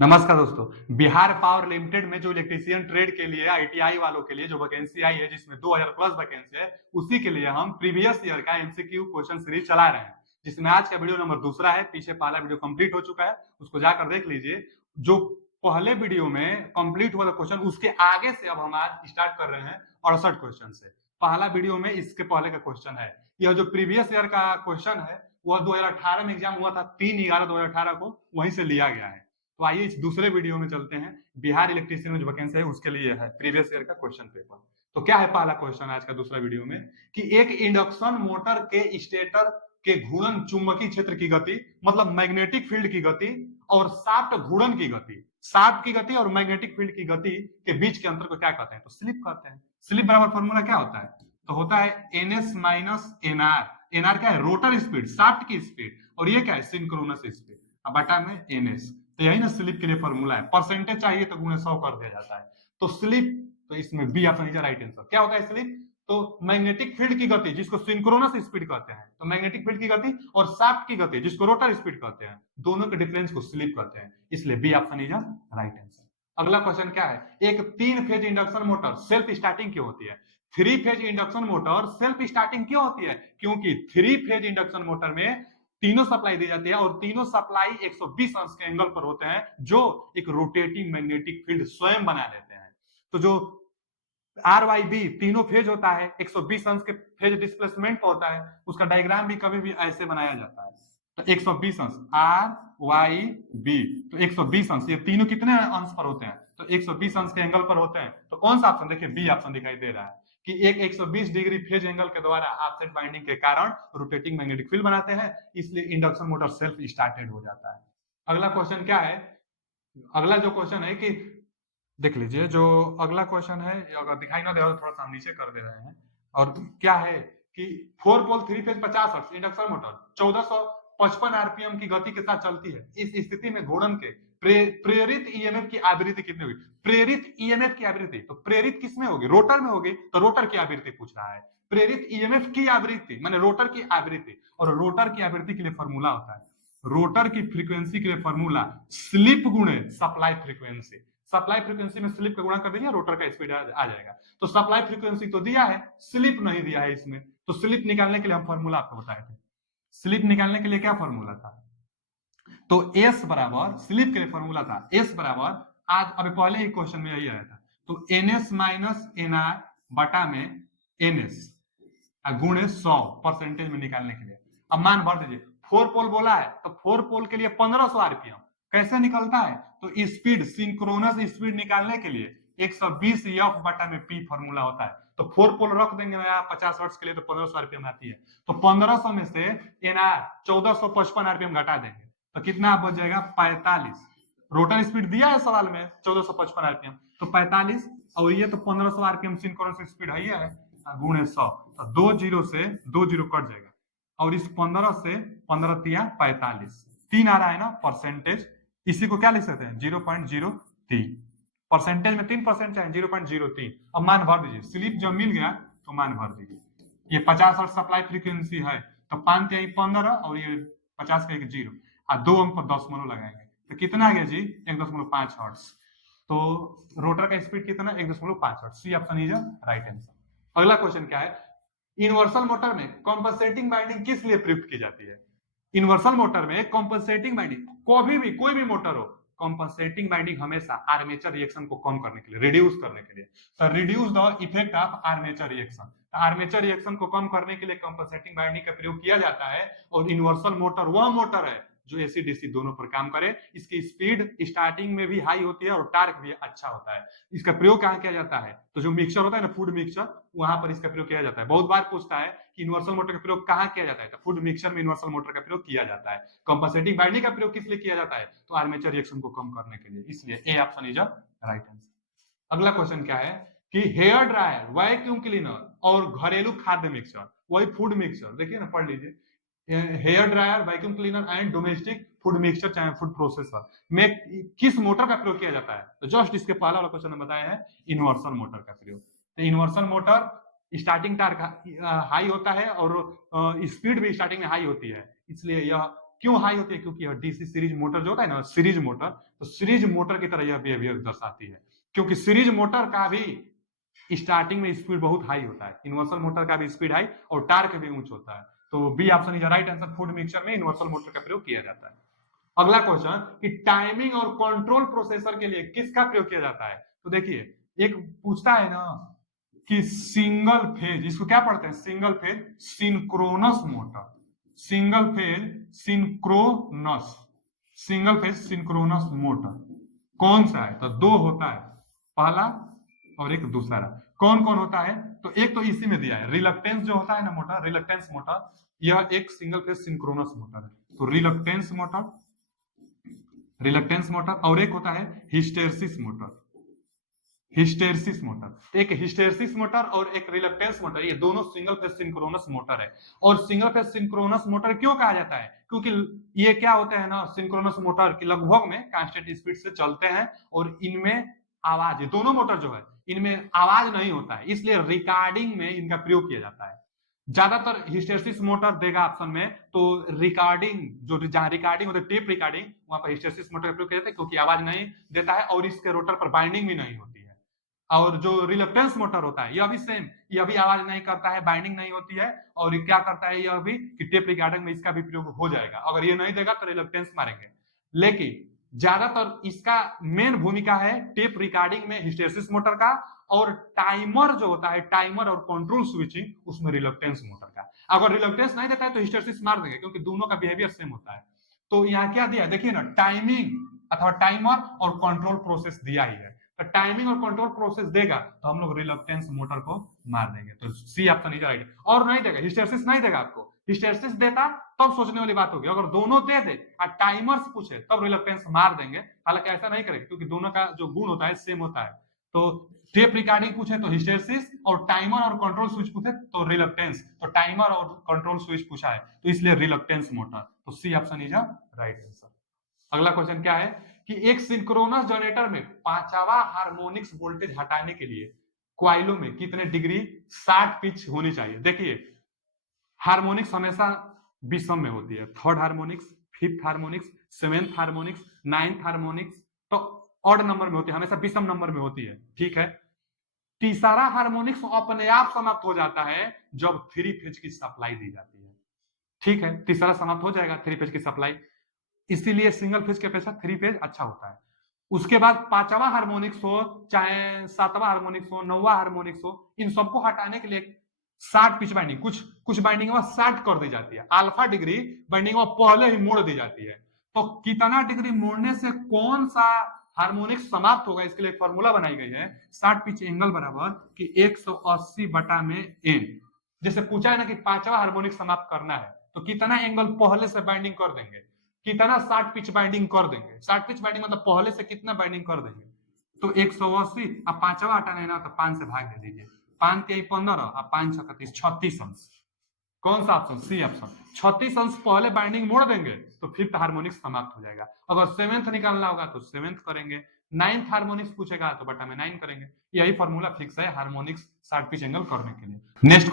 नमस्कार दोस्तों। Bihar power limited में जो इलेक्ट्रीशियन ट्रेड के लिए आईटीआई वालों के लिए जो वैकेंसी आई है, जिसमें 2000 प्लस वैकेंसी है, उसी के लिए हम प्रीवियस ईयर का एमसीक्यू क्वेश्चन सीरीज चला रहे हैं, जिसमें आज का वीडियो नंबर दूसरा है। पीछे पहला वीडियो कंप्लीट हो चुका है, उसको जाकर देख लीजिए। जो पहले वीडियो में कंप्लीट हुआ था क्वेश्चन, उसके आगे से अब हम आज स्टार्ट कर रहे हैं 68 क्वेश्चन से। पहला वीडियो में इसके पहले का क्वेश्चन है। यह जो प्रीवियस ईयर का क्वेश्चन है वह 2018 में एग्जाम हुआ था, 3/11/2018 को, वहीं से लिया गया है। तो आइए इस दूसरे वीडियो में चलते हैं। बिहार इलेक्ट्रीशियन में जो वैकेंसी है उसके लिए है प्रीवियस ईयर का क्वेश्चन पेपर। तो क्या है पहला क्वेश्चन आज का दूसरा वीडियो में कि एक इंडक्शन मोटर के स्टेटर के घूर्णन चुंबकीय क्षेत्र की गति, मतलब मैग्नेटिक फील्ड की गति, और शाफ्ट घूर्णन की गति, शाफ्ट की गति और मैग्नेटिक फील्ड की गति के बीच के अंतर को क्या कहते हैं? तो स्लिप कहते हैं। स्लिप बराबर फॉर्मूला क्या होता है? तो होता है एनएस माइनस एनआर। एनआर क्या है? रोटर स्पीड, शाफ्ट की स्पीड, और ये क्या है? सिंक्रोनस स्पीड, बटा में एनएस। तो यही ना स्लिप के लिए फॉर्मूला है। परसेंटेज चाहिए तो गुणे 100 कर दिया जाता है। तो स्लिप, तो इसमें B option is right answer. क्या होता है स्लिप? तो मैग्नेटिक फील्ड की गति, जिसको सिंक्रोनस स्पीड कहते हैं, तो मैग्नेटिक फील्ड की गति और शाफ्ट की गति, जिसको रोटर स्पीड कहते हैं, दोनों के डिफरेंस को स्लिप कहते हैं। इसलिए B option is right answer. अगला क्वेश्चन क्या है? एक 3 phase induction motor self starting क्यों होती है? 3 phase induction motor self starting क्यों होती है? क्योंकि 3 फेज इंडक्शन मोटर में तीनों सप्लाई दी जाती है और तीनों सप्लाई 120 अंश के एंगल पर होते हैं, जो एक रोटेटिंग मैग्नेटिक फील्ड स्वयं बना देते हैं। तो जो आर वाई बी तीनों फेज होता है, 120 अंश के फेज डिस्प्लेसमेंट पर होता है, उसका डायग्राम भी कभी भी ऐसे बनाया जाता है। तो 120 अंश आर वाई बी, तो 120 अंश, ये तीनों कितने अंश पर होते हैं? तो 120 अंश के एंगल पर होते हैं। तो कौन सा ऑप्शन? देखिए बी ऑप्शन दिखाई दे रहा है कि एक 120 डिग्री फेज एंगल के द्वारा ऑफसेट बाइंडिंग के कारण रोटेटिंग मैग्नेटिक फील्ड बनाते हैं, इसलिए इंडक्शन मोटर सेल्फ स्टार्टेड हो जाता है। अगला क्वेश्चन क्या है? अगला जो क्वेश्चन है कि देख लीजिए, जो अगला क्वेश्चन है, अगर दिखाई ना दे तो थोड़ा सा नीचे कर दे रहे हैं। और क्या है कि 4 पोल 3 phase 50 hertz induction motor 1455 RPM की गति के साथ चलती है। इस स्थिति में घूर्णन के प्रेरित ईएमएफ की आवृत्ति कितनी होगी? प्रेरित ईएमएफ की आवृत्ति, तो प्रेरित किसमें होगी? रोटर में होगी, तो रोटर की आवृत्ति पूछ रहा है। प्रेरित ईएमएफ की आवृत्ति माने रोटर की आवृत्ति, और रोटर की आवृत्ति के लिए फॉर्मूला होता है, रोटर की फ्रीक्वेंसी के लिए फॉर्मूला स्लिप गुणे सप्लाई फ्रीक्वेंसी। सप्लाई फ्रीक्वेंसी में स्लिप का गुणा कर दीजिए, रोटर का स्पीड आ जाएगा। तो सप्लाई फ्रीक्वेंसी तो दिया है, स्लिप नहीं दिया है इसमें। तो स्लिप निकालने के लिए हम फॉर्मूला आपको बताए थे। स्लिप निकालने के लिए क्या फॉर्मूला था? तो एस बराबर, स्लिप के लिए फॉर्मूला था एस बराबर, आज अभी पहले ही क्वेश्चन में यही आया था, तो एनएस माइनस एनआर बटा में एनएस गुणे 100 परसेंटेज में निकालने के लिए। अब मान भर दीजिए, 4 पोल बोला है तो 4 पोल के लिए 1500 आरपीएम कैसे निकलता है? तो स्पीड, सिंक्रोनस स्पीड निकालने के लिए 120 एफ बटा में पी फॉर्मूला होता है। तो 4 पोल रख देंगे 50 हर्ट्ज के लिए, तो 1500 आरपीएम आती है। तो 1500 में से एनआर 1455 आरपीएम घटा देंगे, तो कितना बच जाएगा? 45। रोटर स्पीड दिया है सवाल में 1455 आरपीएम, तो 45, और ये तो 1500 आरपीएम सिंक्रोनस स्पीड है गुणे 100, तो 2 जीरो से 2 जीरो कट जाएगा, और इस 15 से 15 तिया 45, 3 आ रहा है ना परसेंटेज। इसी को क्या लिख सकते हैं? 0.03 परसेंटेज में 3% चाहे 0.03। अब मान भर दीजिए, स्लिप जब मिल गया तो मान भर दीजिए। ये 50 हर्ट्ज सप्लाई फ्रीक्वेंसी है, तो 5 तिहाई 15 और ये 50 का एक जीरो, और 2 अंक पर 10 लगाएंगे, तो कितना आ गया जी? 1.5 हर्ट्ज। तो रोटर का स्पीड कितना? 1.5 hertz. C option is right answer. अगला क्वेश्चन क्या है? यूनिवर्सल मोटर में कॉम्पनसेटिंग बाइंडिंग किस लिए प्रयुक्त की जाती है? यूनिवर्सल मोटर में कॉम्पनसेटिंग बाइंडिंग, कोई भी मोटर हो, कॉम्पनसेटिंग बाइंडिंग हमेशा आर्मेचर रिएक्शन को कम करने के लिए, रिड्यूस करने के लिए, तो reduce the effect of armature reaction, armature reaction को कम करने के लिए कॉम्पनसेटिंग बाइंडिंग का प्रयोग किया जाता है। और यूनिवर्सल मोटर वह मोटर है जो एसी डीसी दोनों पर काम करे। इसकी स्पीड स्टार्टिंग में भी हाई होती है और टार्क भी अच्छा होता है। इसका प्रयोग कहाँ किया जाता है? तो जो मिक्सचर होता है ना, फूड मिक्सचर, वहां पर इसका प्रयोग किया जाता है। बहुत बार पूछता है कि यूनिवर्सल मोटर का प्रयोग कहाँ किया जाता है, तो फूड मिक्सचर में यूनिवर्सल मोटर का प्रयोग किया जाता है। कंपनसेटिंग बाइंडिंग का प्रयोग किस लिए किया जाता है? तो आर्मेचर रिएक्शन को कम करने के लिए। इसलिए A option is right answer. अगला क्वेश्चन क्या है कि हेयर ड्रायर, वैक्यूम क्लीनर और घरेलू खाद्य मिक्सचर, वही फूड मिक्सचर, देखिए ना, पढ़ लीजिए, hair dryer, vacuum cleaner and domestic food mixture चाहे फूड प्रोसेसर में किस मोटर का प्रयोग किया जाता है? तो जस्ट इसके पहला वाला क्वेश्चन में बताया है यूनिवर्सल मोटर का प्रयोग। तो universal motor starting torque high होता है और स्पीड भी स्टार्टिंग में हाई होती है, इसलिए यह क्यों हाई होती है? क्योंकि यह डीसी सीरीज मोटर जो होता है ना, सीरीज मोटर, तो सीरीज मोटर की तरह यह बिहेवियर दर्शाती है, क्योंकि सीरीज मोटर का भी स्टार्टिंग में स्पीड बहुत हाई होता है, इन्वर्सल मोटर का भी स्पीड हाई और टार्क भी ऊंच होता है। तो B option is right answer, food mixture में इन्वर्सल मोटर का प्रयोग किया जाता है। अगला क्वेश्चन कि टाइमिंग और कंट्रोल प्रोसेसर के लिए किसका प्रयोग किया जाता है? तो देखिए, एक पूछता है ना कि सिंगल फेज, इसको क्या पढ़ते हैं? Single phase synchronous motor, single phase synchronous, single phase synchronous motor कौन सा है? तो दो होता है, पहला और एक दूसरा। कौन कौन होता है? तो एक तो इसी में दिया है, रिलक्टेंस जो होता है ना मोटर, रिलक्टेंस मोटर, यह एक सिंगल फेज सिंक्रोनस मोटर है। तो रिलक्टेंस मोटर, रिलक्टेंस मोटर, और एक होता है हिस्टेरिसिस मोटर, हिस्टेरिसिस मोटर। एक हिस्टेरिसिस मोटर और एक रिलक्टेंस मोटर, ये दोनों सिंगल फेज सिंक्रोनस मोटर है। और सिंगल फेज सिंक्रोनस मोटर क्यों कहा जाता है? क्योंकि ये क्या होते हैं ना, सिंक्रोनस मोटर की लगभग में कांस्टेंट स्पीड से चलते हैं और इनमें आवाज, दोनों मोटर जो है इनमें आवाज नहीं होता है, इसलिए रिकॉर्डिंग में इनका प्रयोग किया जाता है। ज्यादातर हिस्टेरिसिस मोटर देगा ऑप्शन में, तो रिकॉर्डिंग, जो जहां रिकॉर्डिंग होता है टेप रिकॉर्डिंग, वहां पर हिस्टेरिसिस मोटर का प्रयोग किया जाता है, क्योंकि आवाज नहीं देता है और इसके रोटर पर बाइंडिंग भी नहीं होती है। और जो रिलक्टेंस मोटर होता है यह भी सेम, यह भी आवाज नहीं करता है, बाइंडिंग नहीं होती है, और ये क्या करता है यह भी कि टेप रिकॉर्डिंग में इसका भी प्रयोग हो जाएगा। अगर ये नहीं देगा तो रिलक्टेंस मारेंगे, लेकिन ज्यादातर इसका मेन भूमिका है टेप रिकॉर्डिंग में हिस्टेरिसिस मोटर का, और टाइमर जो होता है, टाइमर और कंट्रोल स्विचिंग, उसमें रिलक्टेंस मोटर का। अगर रिलक्टेंस नहीं देता है तो हिस्टेरिसिस मार देंगे, क्योंकि दोनों का बिहेवियर सेम होता है। तो यहाँ क्या दिया, देखिए ना, टाइमिंग अथवा टाइमर और कंट्रोल प्रोसेस दिया ही है, तो टाइमिंग और कंट्रोल प्रोसेस देगा तो हम लोग रिलक्टेंस मोटर को मार देंगे। तो सी ऑप्शन इज राइट। और नहीं देगा, हिस्टेरिसिस नहीं देगा आपको, हिस्टेरिसिस देता तब सोचने वाली बात होगी, अगर दोनों दे दे और टाइमर से पूछे तब रिलक्टेंस मार देंगे। हालांकि ऐसा नहीं करेंगे, क्योंकि दोनों का जो गुण होता है सेम होता है। तो टेप रिकॉर्डिंग पूछे तो हिस्टेरिसिस, और टाइमर और कंट्रोल स्विच पूछे तो रिलक्टेंस, तो टाइमर और कंट्रोल स्विच पूछा है तो इसलिए रिलक्टेंस मोटर। तो C option is right answer. अगला क्वेश्चन क्या है कि एक सिंक्रोनस जनरेटर में पांचवा हार्मोनिक्स वोल्टेज हटाने के लिए क्वाइलों में कितने डिग्री 60 पिच होनी चाहिए? देखिए, हार्मोनिक्स हमेशा विषम में होती है, third harmonics, fifth harmonics, seventh harmonics, ninth harmonics, तो ऑड नंबर में होती है, हमेशा विषम नंबर में होती है, ठीक है। तीसरा हार्मोनिक्स अपने आप समाप्त हो जाता है जब थ्री फेज की सप्लाई दी जाती है, ठीक है, तीसरा समाप्त हो जाएगा थ्री फेज की सप्लाई, इसीलिए सिंगल फेज की अपेक्षा थ्री फेज अच्छा होता है। उसके बाद पांचवा हार्मोनिक्स हो, चाहे सातवां हार्मोनिक्स हो, नौवा हार्मोनिक्स हो, इन सबको हटाने के लिए 60 पिच बाइंडिंग, कुछ बाइंडिंग 60 कर दी जाती है, अल्फा डिग्री बाइंडिंग पहले ही मोड़ दी जाती है। तो कितना डिग्री मोड़ने से कौन सा हार्मोनिक्स समाप्त होगा, इसके लिए एक फॉर्मूला बनाई गई है, 60 पिच एंगल बराबर कि 180 बटा में एन। जैसे पूछा है ना कि पांचवा हार्मोनिक समाप्त करना है तो कितना एंगल पहले से बाइंडिंग कर देंगे, कितना 60 पिच बाइंडिंग कर देंगे, 60 पिच बाइंडिंग मतलब पहले से कितना बाइंडिंग कर देंगे। तो 180, अब पांचवा हटाना है ना तो 5 से भाग दे दीजिए, 5 के 15 और 5 6 30, 36 अंश। कौन सा ऑप्शन? C option. 36 अंश पहले बाइंडिंग मोड़ देंगे तो फिफ्थ हार्मोनिक समाप्त हो जाएगा। अगर सेवेंथ निकालना होगा तो सेवेंथ करेंगे, नाइन्थ हार्मोनिक्स पूछेगा तो बटा में 9 करेंगे। यही फॉर्मूला फिक्स है हार्मोनिक्स 60 पिच एंगल करने के लिए। नेक्स्ट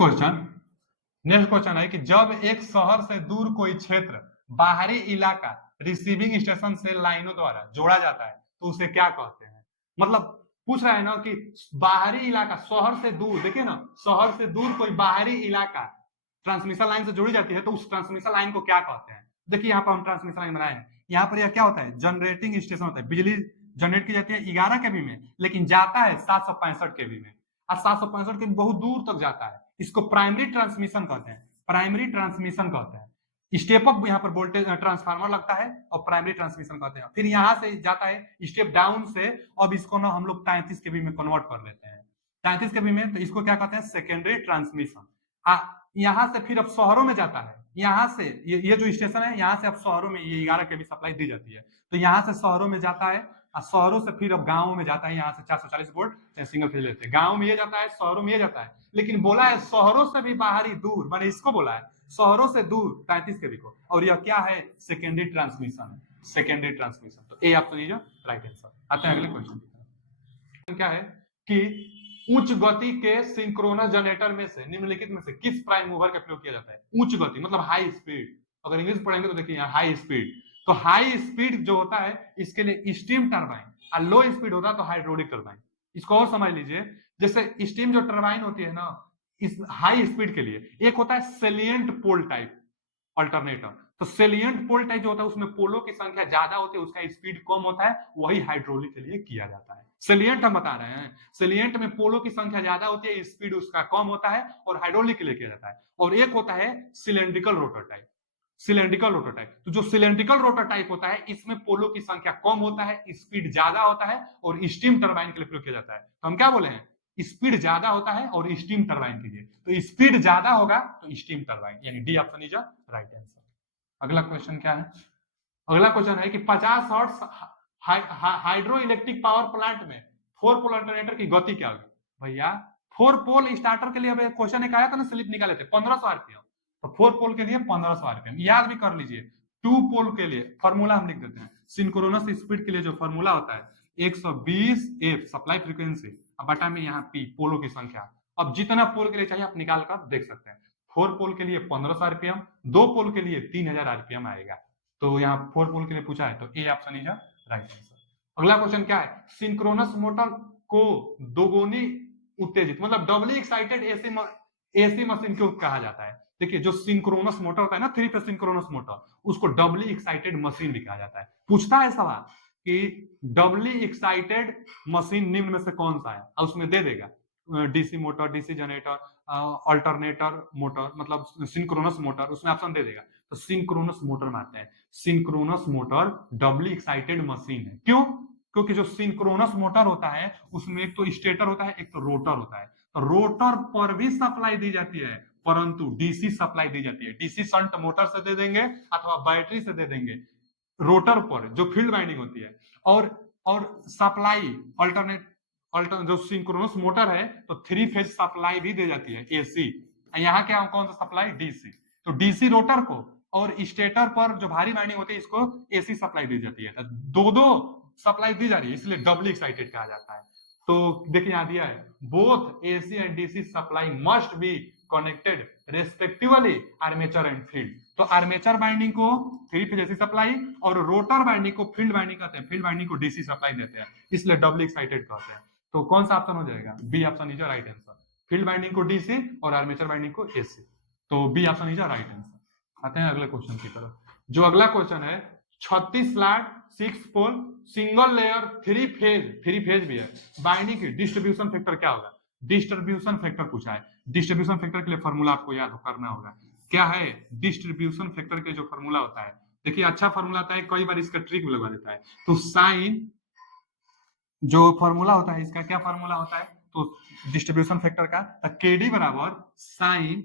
क्वेश्चन है कि जब एक शहर से दूर कोई क्षेत्र, बाहरी इलाका रिसीविंग स्टेशन से लाइनों द्वारा जोड़ा जाता है तो उसे क्या कहते हैं? मतलब पूछ रहा है ना कि बाहरी इलाका, शहर से दूर, देखिए ना, शहर से दूर कोई बाहरी इलाका ट्रांसमिशन लाइन से जुड़ी जाती है तो उस ट्रांसमिशन लाइन को क्या कहते हैं? देखिए यहाँ पर हम ट्रांसमिशन लाइन बनाए हैं, यहाँ पर यह क्या होता है, जनरेटिंग स्टेशन होता है, बिजली जनरेट की जाती है 11 केवी में, लेकिन जाता है 765 केवी में, और 765 केवी बहुत दूर तक जाता है, इसको प्राइमरी ट्रांसमिशन कहते हैं, प्राइमरी ट्रांसमिशन कहते हैं। स्टेप अप यहाँ पर वोल्टेज ट्रांसफार्मर लगता है और प्राइमरी ट्रांसमिशन कहते हैं। फिर यहाँ से जाता है स्टेप डाउन से, अब इसको ना हम लोग 33 केवी में कन्वर्ट कर लेते हैं, 33 केवी में, तो इसको क्या कहते हैं, सेकेंडरी ट्रांसमिशन। यहाँ से फिर अब शहरों में जाता है, यहाँ से ये जो स्टेशन है यहाँ से अब शहरों में ये 11 केवी सप्लाई दी जाती है, तो यहाँ से शहरों में जाता है, और शहरों से फिर अब गांवों में जाता है, यहाँ से 440 वोल्ट सिंगल फेज लेते हैं, गांव में ये जाता है, शहरों में ये जाता है, लेकिन बोला है शहरों से भी बाहरी दूर, मैंने इसको बोला है शहरों से दूर 33 केवी को, और यह क्या है, सेकेंडरी ट्रांसमिशन है, सेकेंडरी ट्रांसमिशन। तो A option is right answer. आते हैं अगले क्वेश्चन। क्या है कि उच्च गति के सिंक्रोनस जनरेटर में से निम्नलिखित में से किस प्राइम मूवर का प्रयोग किया जाता है? उच्च गति मतलब हाई स्पीड, अगर इंग्लिश पढ़ेंगे तो देखिए यहाँ हाई स्पीड, तो हाई स्पीड जो होता है इसके लिए स्टीम टरबाइन, और लो स्पीड होता है तो हाइड्रोलिक टरबाइन। इसको और समझ लीजिए, जैसे स्टीम जो टरबाइन होती है ना इस हाई स्पीड के लिए, एक होता है सेलिएंट पोल टाइप अल्टरनेटर, तो सेलिएंट पोल टाइप जो होता है उसमें पोलों की संख्या ज्यादा होती है, उसका स्पीड कम होता है, वही हाइड्रोलिक के लिए किया जाता है। सेलिएंट हम बता रहे हैं, सेलिएंट में पोलों की संख्या ज्यादा होती है, स्पीड उसका कम होता है और हाइड्रोलिक के लिए किया जाता है। और एक होता है cylindrical rotor type, cylindrical rotor type, तो जो सिलेंड्रिकल रोटर टाइप होता है इसमें पोलों की संख्या कम होता है, स्पीड ज्यादा होता है और स्टीम टरबाइन के लिए प्रयोग किया जाता है। तो हम क्या बोले हैं, स्पीड ज्यादा होता है और स्टीम टरबाइन के लिए, तो स्पीड ज्यादा होगा तो स्टीम टरबाइन, यानी D option is right answer. अगला क्वेश्चन क्या है, अगला क्वेश्चन है कि 50 hertz hydro electric power plant में 4 पोल अल्टरनेटर की गति क्या होगी। भैया 4 पोल स्टार्टर के लिए अब क्वेश्चन एक आया था ना, स्लिप निकाले थे 1500 आरपीएम, तो 4 पोल के लिए 1500 आरपीएम याद भी कर लीजिए। 2 पोल के लिए फॉर्मूला हम लिख देते हैं, सिंक्रोनस स्पीड के लिए जो फॉर्मूला होता है 120 एफ सप्लाई फ्रीक्वेंसी बटा में यहाँ पी पोलों की संख्या। अब जितना पोल के लिए चाहिए आप निकाल कर देख सकते हैं। 4 पोल के लिए 1500 आरपीएम, 2 पोल के लिए 3000 आरपीएम आएगा, तो यहाँ 4 पोल के लिए पूछा है तो A option is right answer. अगला क्वेश्चन क्या है, सिंक्रोनस मोटर को दोगुनी उत्तेजित मतलब डबली एक्साइटेड एसी मशीन क्यों कहा जाता है। देखिए जो सिंक्रोनस मोटर होता है ना, 3 फेज सिंक्रोनस मोटर, उसको डबली एक्साइटेड मशीन भी कहा जाता है। पूछता है सवाल कि डबली एक्साइटेड मशीन निम्न में से कौन सा है, और उसमें दे देगा DC motor, DC generator, alternator motor, मतलब सिंक्रोनस मोटर, उसमें ऑप्शन दे देगा। तो सिंक्रोनस मोटर मानते हैं, सिंक्रोनस मोटर डबली एक्साइटेड मशीन है। क्यों, क्योंकि जो सिंक्रोनस मोटर होता है उसमें एक तो स्टेटर होता है, एक तो रोटर होता है, तो रोटर पर भी सप्लाई दी जाती है परंतु डीसी सप्लाई दी जाती है। डीसी शंट मोटर से दे देंगे अथवा बैटरी से दे देंगे रोटर पर जो फील्ड वाइंडिंग होती है, और सप्लाई अल्टरनेट जो सिंक्रोनस मोटर है तो 3 फेज सप्लाई भी दे जाती है एसी। यहाँ क्या कौन सा सप्लाई, डीसी, तो डीसी रोटर को और स्टेटर पर जो भारी वाइंडिंग होती है इसको एसी सप्लाई दी जाती है, तो दो सप्लाई दी जा रही है, इसलिए डबली एक्साइटेड कहा जाता है। तो देखिए यहाँ दिया है both AC and DC supply must be connected respectively armature and field, तो आर्मेचर वाइंडिंग को 3 फेज एसी सप्लाई और रोटर वाइंडिंग को फील्ड वाइंडिंग कहते हैं, फील्ड वाइंडिंग को डीसी सप्लाई देते हैं, इसलिए डबली एक्साइटेड कहते हैं। तो कौन सा ऑप्शन हो जाएगा, B option is right answer. Field winding को डीसी और आर्मेचर वाइंडिंग को एसी, तो B option is right answer. आते हैं अगले क्वेश्चन की तरफ। जो अगला क्वेश्चन है 36 slot 6 pole single layer 3 phase भी है, बाइंडिंग की डिस्ट्रीब्यूशन फैक्टर क्या होगा। डिस्ट्रीब्यूशन फैक्टर पूछा है, डिस्ट्रीब्यूशन फैक्टर के लिए फॉर्मूला आपको याद करना होगा। क्या है डिस्ट्रीब्यूशन फैक्टर के जो फॉर्मूला होता है, देखिए अच्छा फॉर्मूला आता है, कई बार इसका ट्रिक लगवा देता है। तो साइन जो फॉर्मूला होता है इसका क्या फॉर्मूला होता है, तो डिस्ट्रीब्यूशन फैक्टर का केडी बराबर साइन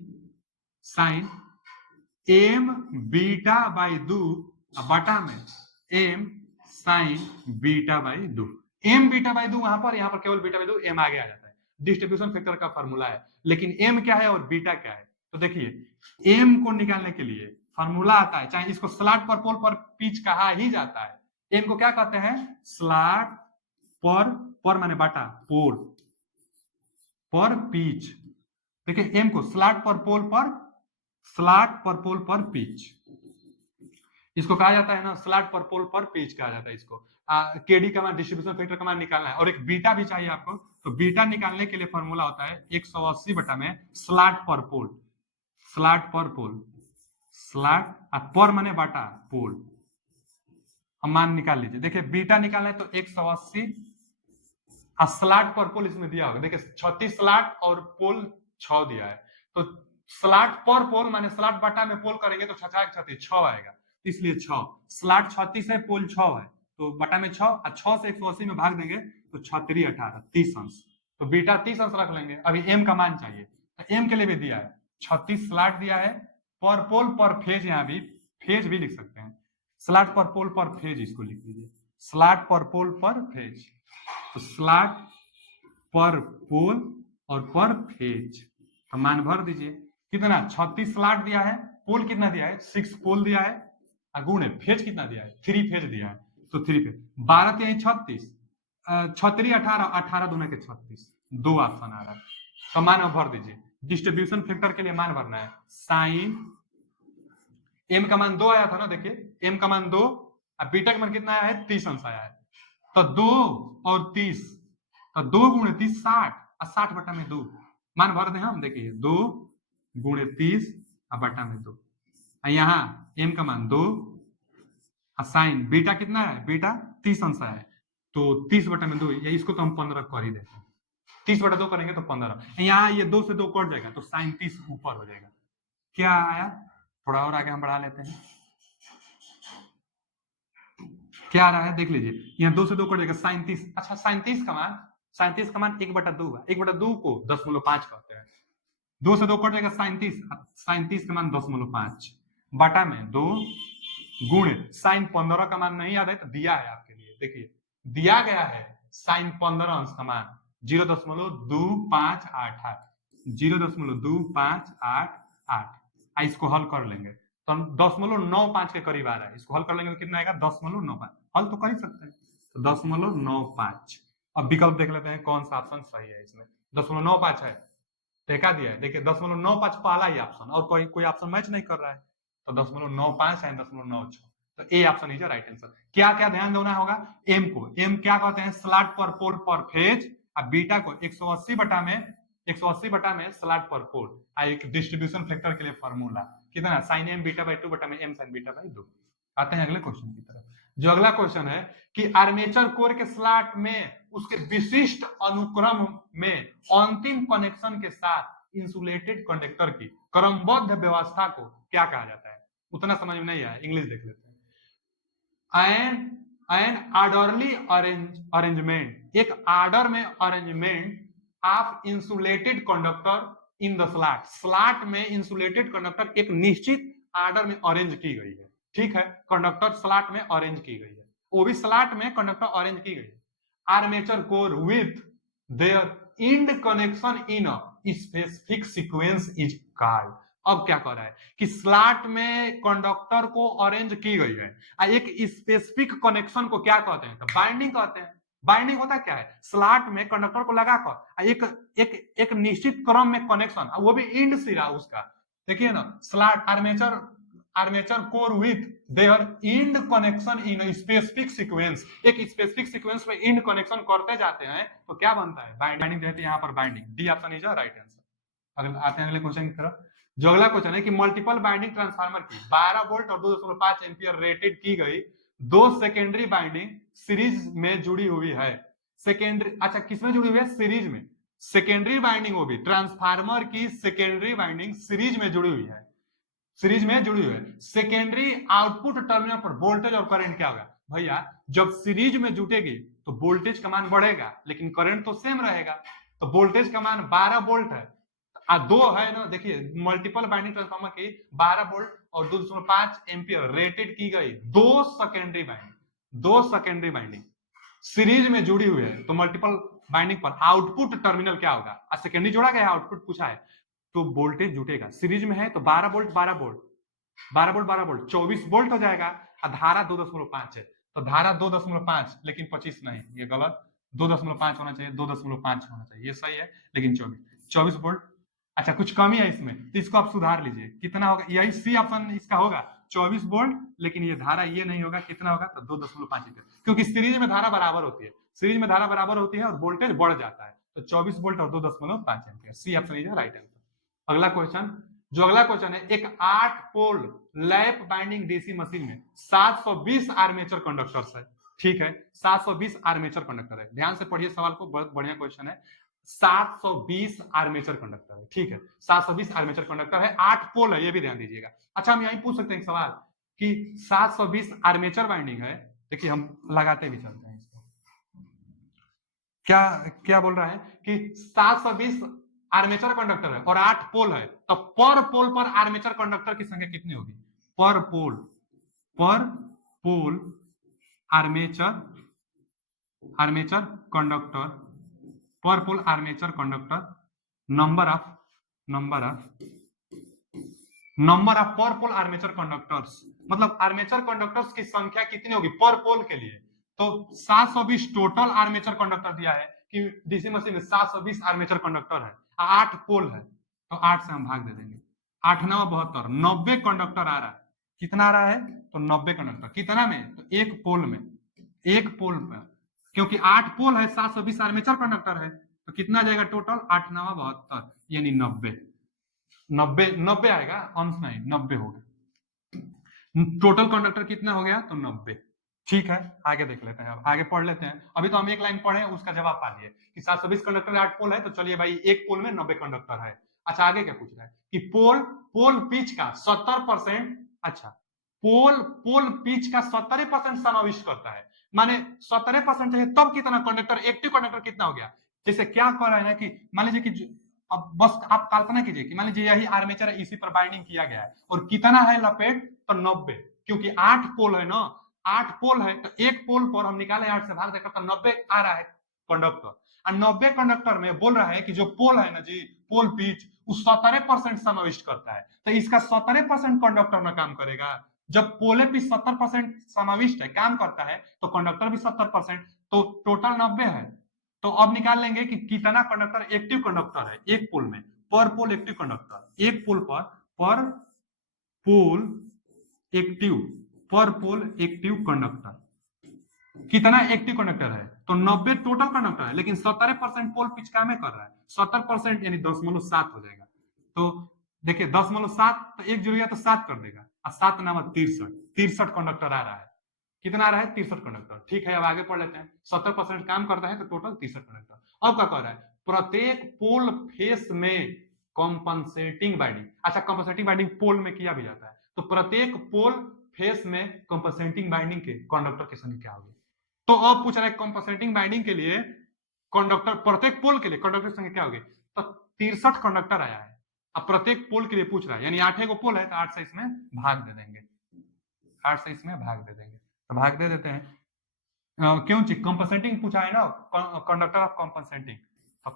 एम बीटा बाई 2 बटा में M sine beta by 2। M beta by 2 यहाँ पर केवल बीटा बाई 2 एम आगे आ जाता है, डिस्ट्रीब्यूशन फैक्टर का फॉर्मूला है। लेकिन एम क्या है और बीटा क्या है, तो देखिए एम को निकालने के लिए फॉर्मूला आता है, चाहे इसको स्लॉट पर पोल पर पिच कहा ही जाता है। एम को क्या कहते हैं, स्लॉट पर माने बाटा पोल पर पिच। देखिए एम को स्लॉट पर पोल पर पिच इसको कहा जाता है ना, स्लॉट पर पोल पर पिच कहा जाता है इसको। केडी का मान डिस्ट्रीब्यूशन फैक्टर का मान निकालना है, और एक बीटा भी चाहिए आपको, तो बीटा निकालने के लिए फॉर्मूला होता है 180 बटा में स्लॉट पर पोल स्लॉट पर माने बाटा पोल, हम मान निकाल लीजिए। देखिए बीटा निकालना है तो 180 स्लॉट पर पोल इसमें दिया होगा, देखिए 36 स्लॉट और पोल 6 दिया है, तो स्लॉट पर पोल माने स्लॉट बटा में पोल करेंगे तो 6 आएगा, इसलिए 6 स्लॉट 36 है पोल 6 है, तो बटा में 6 और 6 से 180 में भाग देंगे तो 6 3 18 30 अंश, तो बीटा 30 अंश रख लेंगे। अभी एम का मान चाहिए, तो एम के लिए भी दिया है 36 स्लॉट दिया है, पर पोल पर फेज, यहाँ भी फेज भी लिख सकते हैं, स्लॉट पर पोल पर फेज, इसको लिख लीजिए स्लॉट पर पोल पर फेज, तो स्लॉट पर पोल और पर फेज तो मान भर दीजिए। कितना 36 स्लॉट दिया है, पोल कितना दिया है 6 पोल दिया है, गुणे फेज कितना दिया है 3 फेज दिया है, तो 3 फेज 12 3 36 36 18 18 दूना के 36, 2 ऑप्शन आ रहा है, तो मान भर दीजिए। डिस्ट्रीब्यूशन फैक्टर के लिए मान भरना है साइन एम का मान 2 आया था ना, देखिए एम का मान 2 और बीटा का मान कितना आया है, 30 अंश आया है। तो 2 और 30, तो 2 गुणे 30 60 और 60 बटा में 2 मान भर दे हम, देखिए 2 गुणे 30 और बटा में 2, यहाँ एम का मान 2 और साइन बीटा कितना है, बीटा 30 अंश है, तो 30 बटा में 2, या इसको तो हम 15 कर ही देते हैं, 30 बटा 2 करेंगे तो 15, यहाँ ये 2 से 2 कट जाएगा तो साइन 30 ऊपर हो जाएगा। क्या आया, थोड़ा और आगे हम बढ़ा लेते हैं, क्या आ रहा है देख लीजिए, यहाँ 2 से 2 कट जाएगा साइन 30। अच्छा साइन 30 का मान 1 बटा 2 है, 1 बटा 2 को 10.5 कहते हैं, 2 से 2 कट जाएगा साइन 30 का मान 10.5 बटा में 2 गुणे साइन 15 का मान नहीं याद है तो दिया है आपके लिए, देखिए दिया गया है साइन 15 अंश का मान 0.2588, 0.2588, इसको हल कर लेंगे तो 10.95 के करीब आ रहा है, इसको हल कर लेंगे तो कितना आएगा 10.95, हल तो कर ही सकते हैं, तो 10.95। अब विकल्प देख लेते हैं कौन सा ऑप्शन सही है, इसमें 10.95 है, देखा दिया है, देखिए 10.95 पहला ही ऑप्शन, और कोई ऑप्शन मैच नहीं कर रहा है, तो 10.95 है 10.96, तो A option is right answer. क्या क्या ध्यान देना होगा, एम को, एम क्या कहते हैं, स्लॉट पर पोल पर फेज, और बीटा को 180 बटा में स्लॉट पर पोल, एक डिस्ट्रीब्यूशन फैक्टर के लिए फार्मूला कितना, साइन एम बीटा बाई 2 बटा में एम साइन बीटा बाई 2। आते हैं अगले क्वेश्चन की तरफ, जो अगला क्वेश्चन है कि आर्मेचर कोर के स्लॉट में उसके विशिष्ट अनुक्रम में अंतिम कनेक्शन के साथ इंसुलेटेड कंडक्टर की क्रमबद्ध व्यवस्था को क्या कहा जाता है, उतना समझ में नहीं आया, इंग्लिश देख लेते हैं। एन ऑर्डरली अरेंजमेंट, एक ऑर्डर में arrangement of insulated conductor in the slot, slot में इंसुलेटेड कंडक्टर एक निश्चित ऑर्डर में अरेंज की गई है, ठीक है, कंडक्टर स्लॉट में अरेंज की गई है, वो भी स्लॉट में कंडक्टर अरेंज की गई है, armature core with there and connection in a specific sequence is called. अब क्या कर रहा है कि स्लॉट में कंडक्टर को अरेंज की गई है, एक स्पेसिफिक कनेक्शन को क्या कहते हैं, तो बाइंडिंग कहते हैं। बाइंडिंग होता क्या है, स्लॉट में कंडक्टर को लगाकर एक निश्चित क्रम में कनेक्शन, वो भी इंड सिरा उसका, देखिए ना, slot armature core with their end connection in specific sequence, एक स्पेसिफिक सीक्वेंस में इंड कनेक्शन करते जाते हैं तो क्या बनता है, बाइंडिंग देते हैं, यहाँ पर binding, D option is right answer. अगले आते हैं अगले क्वेश्चन की तरफ, जो अगला क्वेश्चन है कि मल्टीपल बाइंडिंग ट्रांसफार्मर की 12 वोल्ट और 2.5 एम्पियर रेटेड की गई दो सेकेंडरी बाइंडिंग सीरीज में जुड़ी हुई है, सेकेंडरी, अच्छा किसमें जुड़ी हुई है, सीरीज में, सेकेंडरी बाइंडिंग वो भी ट्रांसफार्मर की सेकेंडरी बाइंडिंग सीरीज में जुड़ी हुई है, सीरीज में जुड़ी हुई है, सेकेंडरी आउटपुट टर्मिनल पर वोल्टेज और करंट क्या होगा, भैया जब सीरीज में जुटेगी तो वोल्टेज का मान बढ़ेगा लेकिन करंट तो सेम रहेगा, तो वोल्टेज का मान 12 वोल्ट है, दो है ना, देखिए मल्टीपल बाइंडिंग ट्रांसफार्मर की 12 वोल्ट और 2.5 एम्पियर रेटेड की गई दो सेकेंडरी बाइंडिंग सीरीज में जुड़ी हुई है, तो मल्टीपल बाइंडिंग पर आउटपुट टर्मिनल क्या होगा, सेकेंडरी जोड़ा गया आउटपुट पूछा है, तो वोल्टेज जुटेगा, सीरीज में है तो 12 वोल्ट 24 वोल्ट हो जाएगा, और धारा 2.5 है, तो धारा 2.5 लेकिन 25 नहीं, ये गलत, 2.5 होना चाहिए, 2.5 होना चाहिए, ये सही है, लेकिन 24 वोल्ट। अच्छा कुछ कमी है इसमें तो इसको आप सुधार लीजिए, कितना होगा, यही सी ऑप्शन इसका होगा 24 वोल्ट, लेकिन ये धारा ये नहीं होगा, कितना होगा, तो 2.5 एम्पियर, क्योंकि सीरीज में धारा बराबर होती है, सीरीज में धारा बराबर होती है और वोल्टेज बढ़ जाता है, तो 24 वोल्ट और 2.5 ampere, C option is right answer. अगला क्वेश्चन, जो अगला क्वेश्चन है, एक 8 pole lap binding DC machine में 720 आर्मेचर कंडक्टर्स है, ठीक है, 720 आर्मेचर कंडक्टर है, ध्यान से पढ़िए सवाल को, बहुत बढ़िया क्वेश्चन है, 720 आर्मेचर कंडक्टर है, ठीक है, 720 आर्मेचर कंडक्टर है, 8 पोल है, ये भी ध्यान दीजिएगा। अच्छा हम यही पूछ सकते हैं एक सवाल कि 720 आर्मेचर बाइंडिंग है, देखिए हम लगाते भी चलते हैं इसको, क्या क्या बोल रहा है कि 720 आर्मेचर कंडक्टर है और 8 पोल है, तो पर पोल पर आर्मेचर कंडक्टर की संख्या कितनी होगी, पर पोल आर्मेचर कंडक्टर, पर पोल आर्मेचर कंडक्टर, नंबर ऑफ पर पोल आर्मेचर कंडक्टर्स, मतलब आर्मेचर कंडक्टर्स की संख्या कितनी होगी पर पोल के लिए, तो 720 टोटल आर्मेचर कंडक्टर दिया है कि डीसी मशीन में 720 आर्मेचर कंडक्टर है, 8 पोल है, तो 8 से हम भाग दे देंगे, 8 9 72 90 कंडक्टर आ रहा है, कितना आ रहा है, तो 90 कंडक्टर। कितना में, तो एक पोल में, एक पोल में, क्योंकि 8 पोल है, 720 आर्मेचर कंडक्टर है, तो कितना जाएगा टोटल, 8 9 72, यानी 90 90 90 आएगा, अंश नहीं 90 होगा। टोटल कंडक्टर कितना हो गया, तो 90। ठीक है, आगे देख लेते हैं, अब आगे पढ़ लेते हैं। अभी तो हम एक लाइन पढ़े, उसका जवाब पा लिए कि 720 कंडक्टर 8 पोल है, तो चलिए भाई एक पोल में 90 कंडक्टर है। अच्छा, आगे क्या पूछ रहा है कि पोल पोल पिच का 70%, अच्छा पोल पोल पिच का 70% समाविष्ट करता है, माने 70% चाहिए, तब कितना कंडक्टर, एक्टिव कंडक्टर कितना हो गया। जैसे क्या कर रहा है ना कि मान लीजिए कि अब बस आप कल्पना कीजिए कि मान लीजिए यही आर्मेचर है, इसी पर बाइंडिंग किया गया है, और कितना है लपेट, तो 90, क्योंकि 8 पोल है ना, 8 पोल है, तो एक पोल पर हम निकाले 8 से भाग देकर, तो 90 आ रहा है कंडक्टर। और 90 कंडक्टर में बोल रहा है कि जो पोल है ना जी, पोल पिच, उस 17% समाविष्ट करता है, तो इसका 17% कंडक्टर में काम करेगा। जब पोले पिच 70% समाविष्ट है, काम करता है, तो कंडक्टर भी 70%, तो टोटल 90 है। तो अब निकाल लेंगे कि कितना कंडक्टर एक्टिव कंडक्टर है एक पोल में, पर पोल एक्टिव कंडक्टर, एक पोल पर पोल एक्टिव, पर पोल एक्टिव कंडक्टर कितना एक्टिव कंडक्टर है, तो 90 टोटल कंडक्टर है, लेकिन 17% पोल पिच काम कर रहा है, 70% यानी 10.7 हो जाएगा। तो देखिए 10.7, तो एक जुड़ गया तो 7 कर देगा, और 7 नाम 63 कंडक्टर आ रहा है। कितना आ रहा है, 63 कंडक्टर। ठीक है, अब आगे पढ़ लेते हैं। 70% काम करता है, तो टोटल 63 कंडक्टर। अब क्या कर रहा है, प्रत्येक पोल फेस में कॉम्पनसेटिंग बाइंडिंग, अच्छा कॉम्पनसेटिंग बाइंडिंग पोल में किया भी जाता है, तो प्रत्येक पोल फेस में कॉम्पनसेटिंग बाइंडिंग के कंडक्टर की संख्या क्या होगी। तो अब पूछ रहा है कॉम्पनसेटिंग बाइंडिंग के लिए कंडक्टर, प्रत्येक पोल के लिए कंडक्टर की संख्या क्या होगी, तो 63 कंडक्टर आया है। अब प्रत्येक पोल के लिए पूछ रहा है, यानी 8 को पोल है, तो 8 से इसमें भाग दे देंगे, 8 से इसमें भाग दे देंगे, तो भाग दे देते हैं। क्यों चीज कंपनसेटिंग पूछा है ना, कंडक्टर ऑफ कंपनसेटिंग, तो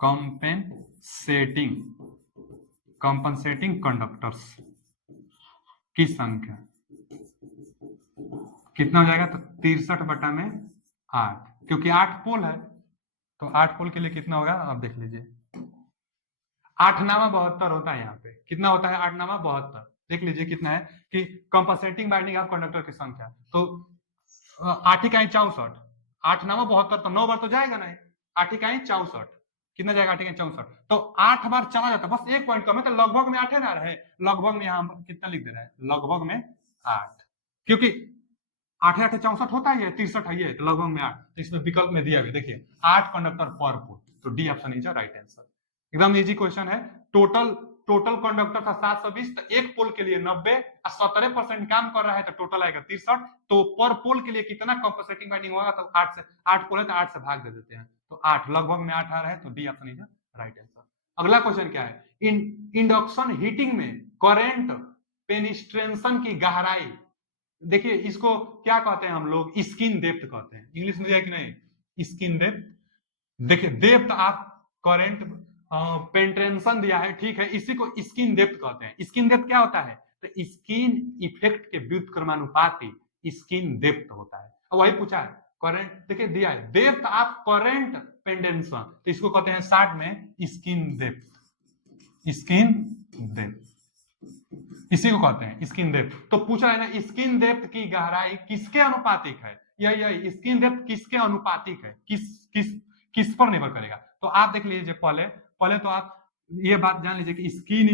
कंपेंसेटिंग कंपनसेटिंग कंडक्टर्स की संख्या कितना हो जाएगा, तो 63/8, क्योंकि 8 पोल है, तो 8 पोल के लिए कितना होगा, आप देख लीजिए, 8 नामा 72 होता है, यहाँ पे कितना होता है, 8 नामा 72, देख लीजिए कितना है कि कंपनसेटिंग बाइंडिंग ऑफ कंडक्टर की संख्या, तो 8 इकाई 64, 8 नामा 72, तो 9 बार तो जाएगा नहीं, 8 इकाई 64, कितना जाएगा, 8 इकाई 64, तो 8 बार चला जाता, बस एक पॉइंट कम है, तो लगभग में 8 ना रहे, लगभग में यहाँ कितना लिख दे रहा है, लगभग में 8, क्योंकि 8 8 64 होता ही है, 63 है ये, तो लगभग में 8, तो इसमें विकल्प में दिया हुआ देखिए 8 कंडक्टर पर पोल, तो D option is right answer. एकदम इजी क्वेश्चन है। टोटल कंडक्टर था 720, तो एक पोल के लिए 90, 17% काम कर रहा है, तो टोटल आएगा 63, तो पर पोल के लिए कितना कंपनसेटिंग बाइंडिंग होगा, तो 8 पोल है, तो 8 से भाग दे देते हैं, तो 8, लगभग में 8 आ रहा है, तो D option is right answer. अगला क्वेश्चन क्या है, इंडक्शन हीटिंग में करेंट पेनिस्ट्रेशन की गहराई, देखिए इसको क्या कहते हैं हम लोग, स्किन डेप्थ कहते हैं, इंग्लिश में दिया कि नहीं, स्किन डेप्थ। देखिए डेप्थ आप करेंट पेंट्रेंशन दिया है, ठीक है, इसी को स्किन डेप्थ कहते हैं। स्किन डेप्थ क्या होता है, तो स्किन इफेक्ट के व्युत्क्रमानुपाती स्किन डेप्थ होता है। अब वही पूछा है करंट, देखिए दिया है डेप्थ ऑफ करंट पेंडेंशन, तो इसको कहते हैं शॉर्ट में स्किन डेप्थ, स्किन डेप्थ इसी को कहते हैं स्किन डेप्थ। तो पूछ रहा है ना, स्किन डेप्थ की गहराई किसके अनुपातिक है, यही स्किन डेप्थ किसके अनुपातिक है, किस पर निर्भर करेगा, तो आप देख लीजिए, पहले तो आप ये बात जान लीजिए कि स्किन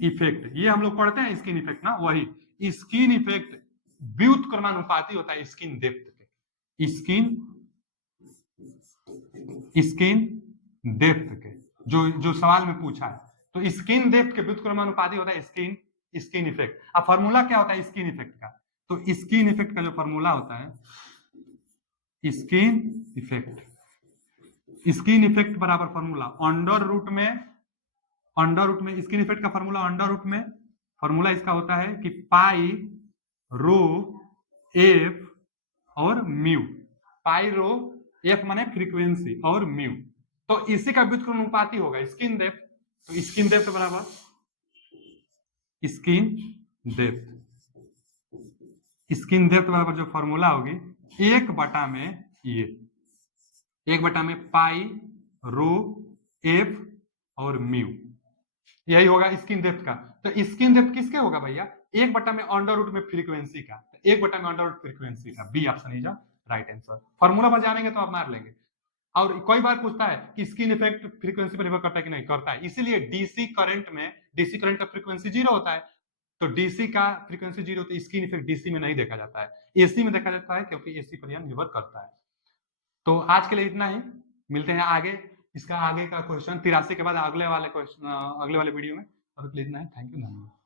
इफेक्ट ये हम लोग पढ़ते हैं, स्किन इफेक्ट ना, वही स्किन इफेक्ट व्युत्क्रमानुपाती होता है स्किन डेप्थ के, स्किन डेप्थ के, जो सवाल में पूछा है, तो स्किन डेप्थ के व्युत्क्रमानुपाती होता है स्किन इफेक्ट। अब फॉर्मूला क्या होता है स्किन इफेक्ट का, तो स्किन इफेक्ट का जो फॉर्मूला होता है, स्किन इफेक्ट बराबर फॉर्मूला अंडर रूट में स्किन इफेक्ट का फॉर्मूला अंडर रूट में, फॉर्मूला इसका होता है कि पाई रो एफ और म्यू, पाई रो एफ माने फ्रीक्वेंसी और म्यू, तो इसी का व्युत्क्रमानुपाती होगा स्किन डेप्थ, तो स्किन डेप्थ बराबर स्किन डेप्थ बराबर जो फॉर्मूला होगी 1/में पाई रो एफ और म्यू, यही होगा स्किन डेप्थ का। तो स्किन डेप्थ किसके होगा भैया, 1 बटा में अंडर रूट में फ्रीक्वेंसी का, तो 1 बटा में अंडर रूट फ्रीक्वेंसी का, B option is right answer. Formula पर जानेंगे तो आप मार लेंगे। और कोई बार पूछता है कि स्किन इफेक्ट फ्रीक्वेंसी पर निर्भर करता है कि नहीं, करता है, इसीलिए डीसी करंट में, डीसी करंट का फ्रीक्वेंसी 0 होता है, तो डीसी का फ्रीक्वेंसी 0 होता है, स्किन इफेक्ट डीसी में नहीं देखा जाता है, एसी में देखा जाता है, क्योंकि एसी पर यह निर्भर करता है। तो आज के लिए इतना ही, मिलते हैं आगे, इसका आगे का क्वेश्चन 83 के बाद अगले वाले क्वेश्चन, अगले वाले वीडियो में। और इतना ही, थैंक यू, धन्यवाद।